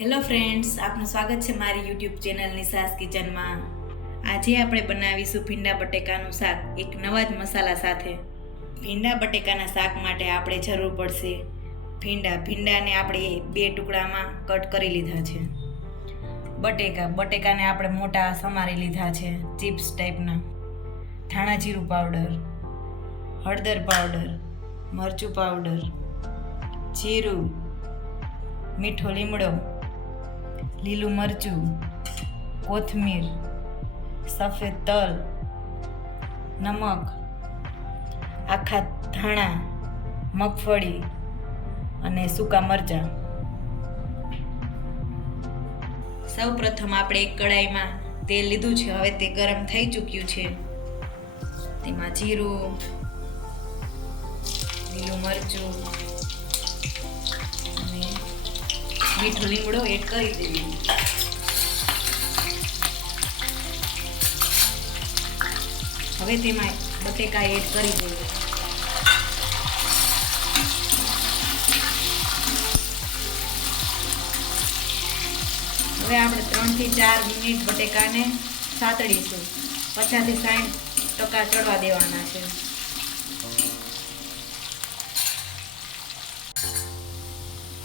Hello friends, આપનું સ્વાગત છે મારી યુટ્યુબ ચેનલ નિશાસ કિચનમાં. આજે આપણે બનાવીશું ભીંડા બટેકાનું શાક એક નવા જ મસાલા સાથે. ભીંડા બટેકાના શાક માટે આપણે જરૂર પડશે ભીંડાને આપણે 2 ટુકડામાં કટ કરી લીધા છે. બટેકાને આપણે મોટા સમારી લીધા છે ચિપ્સ ટાઈપના. ધાણા જીરું પાવડર, હળદર પાવડર, મરચું પાવડર, જીરું, મીઠો લીમડો, લીલું મરચું, કોથમીર, સફેદ તલ, નમક, આખા ધાણા, મગફળી અને સૂકા મરચાં. સૌ પ્રથમ આપણે એક કડાઈમાં તેલ લીધું છે. હવે તે ગરમ થઈ ચૂક્યું છે. તેમાં જીરું, લીલું મરચું અને મીઠો લીમડો એડ કરી દેવું. હવે તેમાં બટેકા એડ કરી દેવું. હવે આપણે 3 થી 4 મિનિટ બટેકાને સાતળીશું. 50 થી 60% ચડવા દેવાના છે.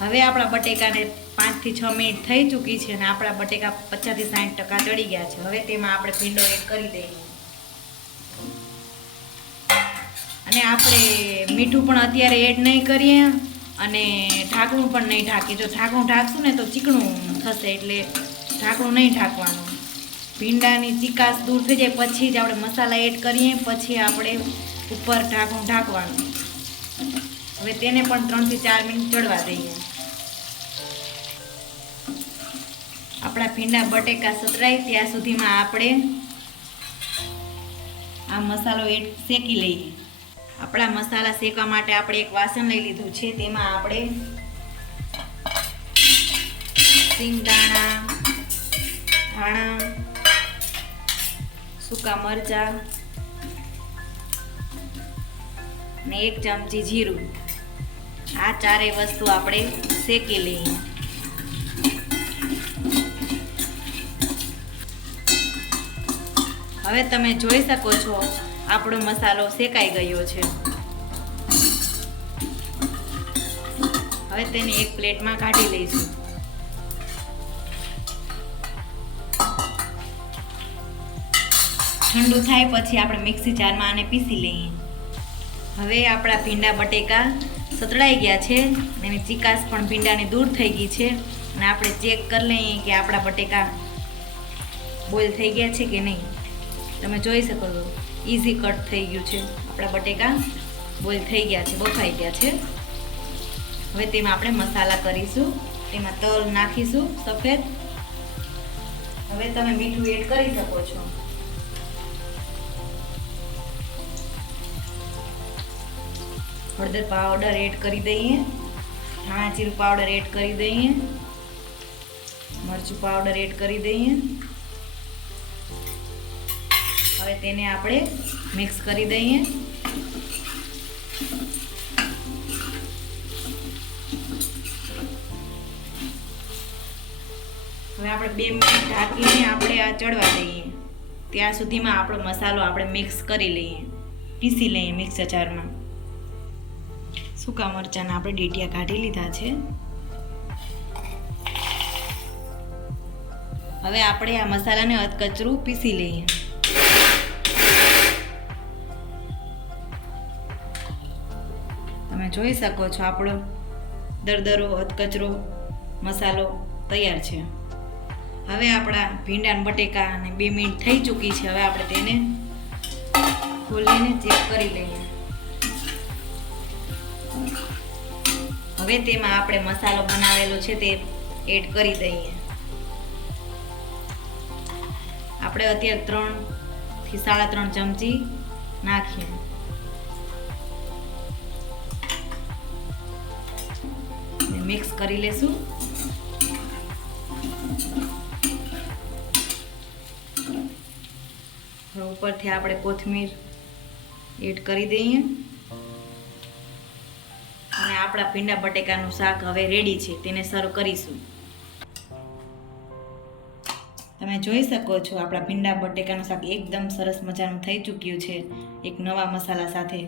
હવે આપણા બટેકાને 5 થી 6 મિનિટ થઈ ચૂકી છે અને આપણા બટેકા 50 થી 60% ચડી ગયા છે. હવે તેમાં આપણે ભીંડો એડ કરી દઈએ અને આપણે મીઠું પણ અત્યારે એડ નહીં કરીએ અને ઢાંકણું પણ નહીં ઢાંકીએ. જો ઢાંકણું ઢાંકશું ને તો ચીકણું થશે, એટલે ઢાંકણું નહીં ઢાંકવાનું. ભીંડાની ચીકાશ દૂર થઈ જાય પછી જ આપણે મસાલા એડ કરીએ, પછી આપણે ઉપર ઢાંકણું ઢાંકવાનું. હવે તેને પણ 3 થી 4 મિનિટ ચડવા દઈએ. આપણા ભીંડા બટેકા સતરાય ત્યાં સુધીમાં આપણે આ મસાલો શેકી લઈએ. આપણા મસાલા શેકવા માટે આપણે એક વાસણ લઈ લીધું છે. તેમાં આપણે સિંગદાણા, ધાણા, સૂકા મરચાં અને 1 ચમચી જીરું, આ ચારેય વસ્તુ આપણે શેકી લઈએ. હવે તમે જોઈ શકો છો આપણો મસાલો શેકાઈ ગયો છે. હવે તેને એક પ્લેટમાં કાઢી લઈશું. ઠંડુ થાય પછી આપણે મિક્સી જારમાં આને પીસી લઈએ. હવે આપણા ભીંડા બટેકા સતળાઈ ગયા છે. એની ચીકાશ પણ ભીંડાની દૂર થઈ ગઈ છે અને આપણે ચેક કરી લઈએ કે આપણા બટેકા બોઇલ થઈ ગયા છે કે નહીં. તમે જોઈ શકો છો ઇઝી કટ થઈ ગયું છે. આપણા બટેકા બોઇલ થઈ ગયા છે, બફાઈ ગયા છે. હવે તેમાં આપણે મસાલા કરીશું. તેમાં તલ નાખીશું સફેદ. હવે તમે મીઠું એડ કરી શકો છો. હળદર પાવડર એડ કરી દઈએ, ધાણા જીરું પાવડર એડ કરી દઈએ, મરચું પાવડર એડ કરી દઈએ. હવે તેને આપણે મિક્સ કરી દઈએ. હવે આપણે 2 મિનિટ ઢાંકીને આપણે આ ચડવા દઈએ. ત્યાં સુધીમાં આપણો મસાલો આપણે મિક્સ કરી લઈએ, પીસી લઈએ મિક્સર જારમાં. સૂકા મરચાંના આપણે ડીટિયા કાઢી લીધા છે. હવે આપણે આ મસાલાને અધકચરું પીસી લઈએ. તમે જોઈ શકો છો આપણો દરદરો અધકચરો મસાલો તૈયાર છે. હવે આપણા ભીંડા બટેકાને 2 મિનિટ થઈ ચૂકી છે. હવે આપણે તેને ખોલીને ચેક કરી લઈએ. હવે તેમાં આપણે મસાલો બનાવેલો છે તે એડ કરી દઈએ. આપણે અત્યારે 3 થી 3.5 ચમચી નાખીએ. મિક્સ કરી લેશું. હવે ઉપરથી આપણે કોથમીર એડ કરી દઈએ અને આપણા ભીંડા બટેકાનું શાક હવે રેડી છે. તેને સર્વ કરીશું. તમે જોઈ શકો છો આપણા ભીંડા બટેકાનું શાક એકદમ સરસ મજાનું થઈ ચૂક્યું છે એક નવા મસાલા સાથે.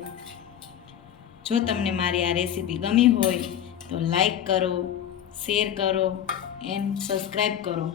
જો તમને મારી આ રેસીપી ગમી હોય તો લાઈક કરો, શેર કરો એન્ડ સબસ્ક્રાઈબ કરો.